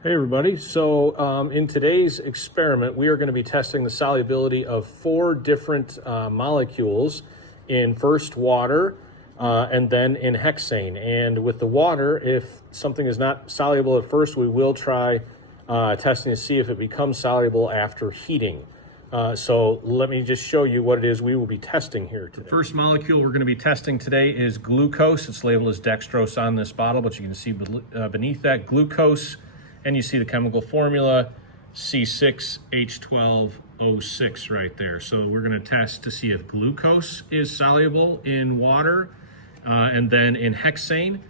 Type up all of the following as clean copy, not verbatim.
Hey everybody, so in today's experiment we are going to be testing the solubility of 4 different molecules in first water and then in hexane. And with the water, if something is not soluble at first, we will try testing to see if it becomes soluble after heating. So let me just show you what it is we will be testing here today. The first molecule we're going to be testing today is glucose. It's labeled as dextrose on this bottle, but you can see beneath that glucose. And you see the chemical formula, C6H12O6 right there. So we're going to test to see if glucose is soluble in water. And then in hexane,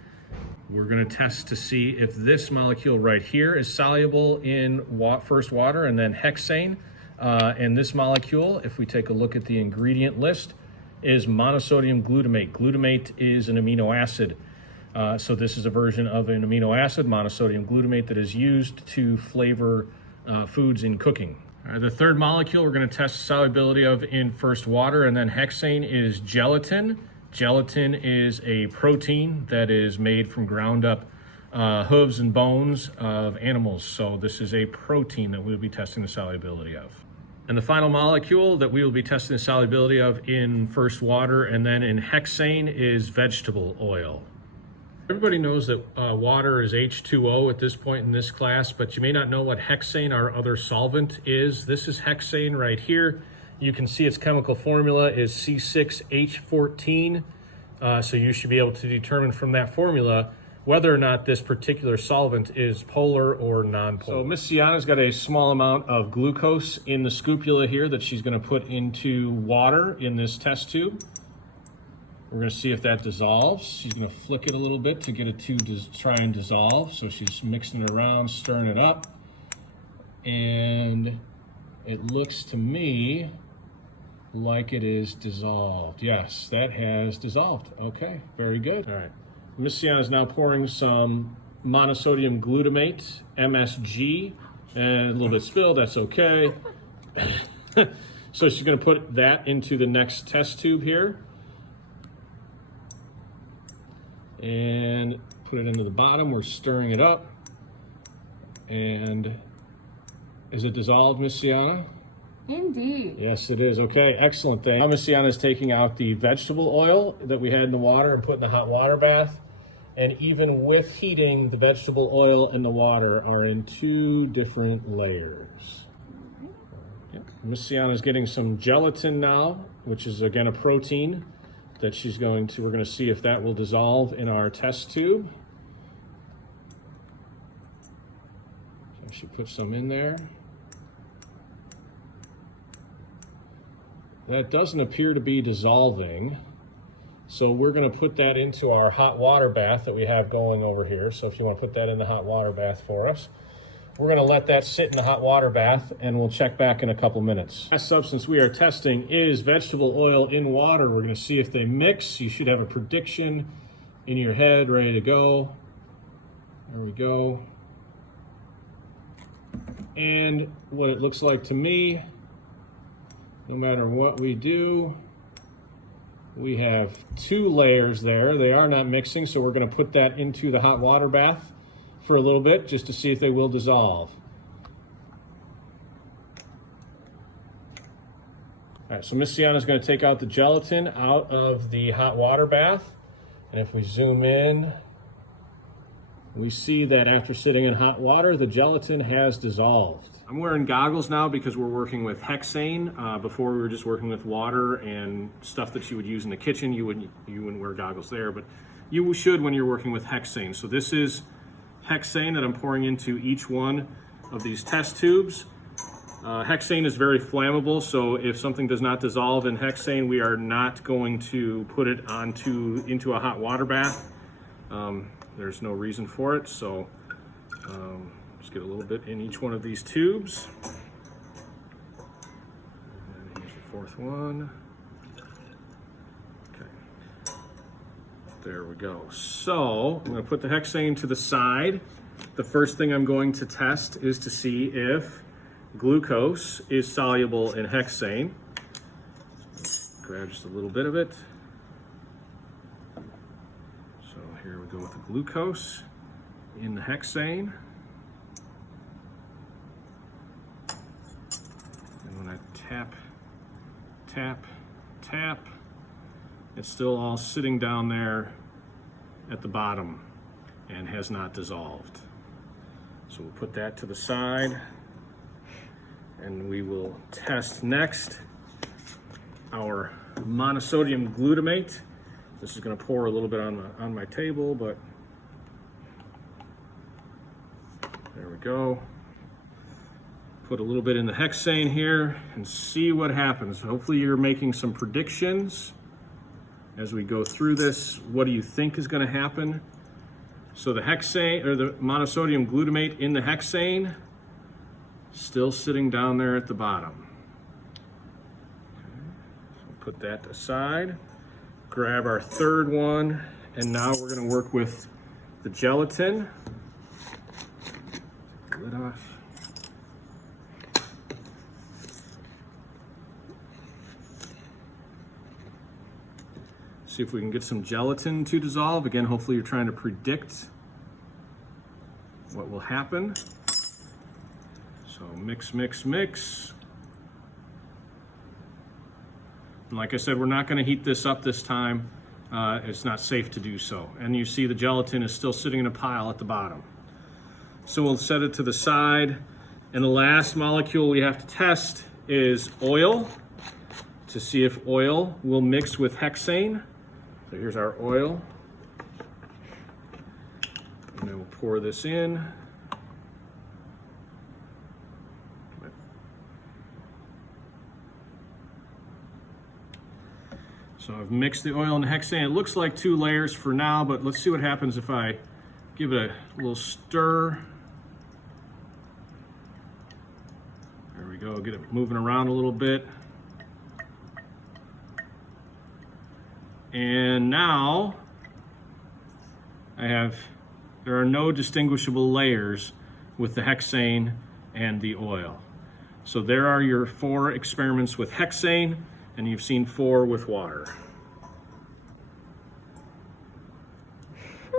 we're going to test to see if this molecule right here is soluble in first water and then hexane. And this molecule, if we take a look at the ingredient list, is monosodium glutamate. Glutamate is an amino acid. So this is a version of an amino acid, monosodium glutamate, that is used to flavor foods in cooking. The third molecule we're going to test the solubility of in first water and then hexane is gelatin. Gelatin is a protein that is made from ground up hooves and bones of animals. So this is a protein that we'll be testing the solubility of. And the final molecule that we will be testing the solubility of in first water and then in hexane is vegetable oil. Everybody knows that water is H2O at this point in this class, but you may not know what hexane, our other solvent, is. This is hexane right here. You can see its chemical formula is C6H14. So you should be able to determine from that formula whether or not this particular solvent is polar or non-polar. So Miss Sienna's got a small amount of glucose in the scoopula here that she's going to put into water in this test tube. We're going to see if that dissolves. She's going to flick it a little bit to get it to try and dissolve. So she's mixing it around, stirring it up. And it looks to me like it is dissolved. Yes, that has dissolved. Okay, very good. All right. Miss Sienna is now pouring some monosodium glutamate, MSG, and a little bit spilled. That's okay. So she's going to put that into the next test tube here. And put it into the bottom. We're stirring it up. And is it dissolved, Miss Sienna? Indeed. Yes, it is. Okay, excellent thing. Now Miss Sienna is taking out the vegetable oil that we had in the water and put in the hot water bath. And even with heating, the vegetable oil and the water are in 2 different layers. Yep. Miss Sienna is getting some gelatin now, which is again a protein that we're going to see if that will dissolve in our test tube. So she put some in there. That doesn't appear to be dissolving. So we're going to put that into our hot water bath that we have going over here. So if you want to put that in the hot water bath for us. We're going to let that sit in the hot water bath and we'll check back in a couple minutes. The last substance we are testing is vegetable oil in water. We're going to see if they mix. You should have a prediction in your head ready to go. There we go. And what it looks like to me, no matter what we do, we have 2 layers there. They are not mixing, so we're going to put that into the hot water bath for a little bit just to see if they will dissolve. All right, so Miss Sienna is going to take out the gelatin out of the hot water bath. And if we zoom in, we see that after sitting in hot water, the gelatin has dissolved. I'm wearing goggles now because we're working with hexane. Before we were just working with water and stuff that you would use in the kitchen. You wouldn't wear goggles there, but you should when you're working with hexane. So this is hexane that I'm pouring into each one of these test tubes. Hexane is very flammable, so if something does not dissolve in hexane, we are not going to put it into a hot water bath. There's no reason for it, so just get a little bit in each one of these tubes. And here's the 4th one. Okay. There we go. So I'm going to put the hexane to the side. The first thing I'm going to test is to see if glucose is soluble in hexane. Grab just a little bit of it. So here we go with the glucose in the hexane. gonna tap, tap, tap. It's still all sitting down there at the bottom and has not dissolved. So we'll put that to the side, and we will test next our monosodium glutamate. This is going to pour a little bit on my table, but there we go. Put a little bit in the hexane here and see what happens. Hopefully you're making some predictions as we go through this. What do you think is going to happen? So the hexane, or the monosodium glutamate in the hexane, still sitting down there at the bottom. Okay. So put that aside. Grab our third one, and now we're going to work with the gelatin. Take the lid off. See if we can get some gelatin to dissolve. Again, hopefully you're trying to predict what will happen. So mix, mix, mix. And like I said, we're not going to heat this up this time. It's not safe to do so. And you see the gelatin is still sitting in a pile at the bottom. So we'll set it to the side. And the last molecule we have to test is oil, to see if oil will mix with hexane. So here's our oil. And then we'll pour this in. So I've mixed the oil and the hexane. It looks like 2 layers for now, but let's see what happens if I give it a little stir. There we go, get it moving around a little bit. And now there are no distinguishable layers with the hexane and the oil. So there are your 4 experiments with hexane, and you've seen 4 with water.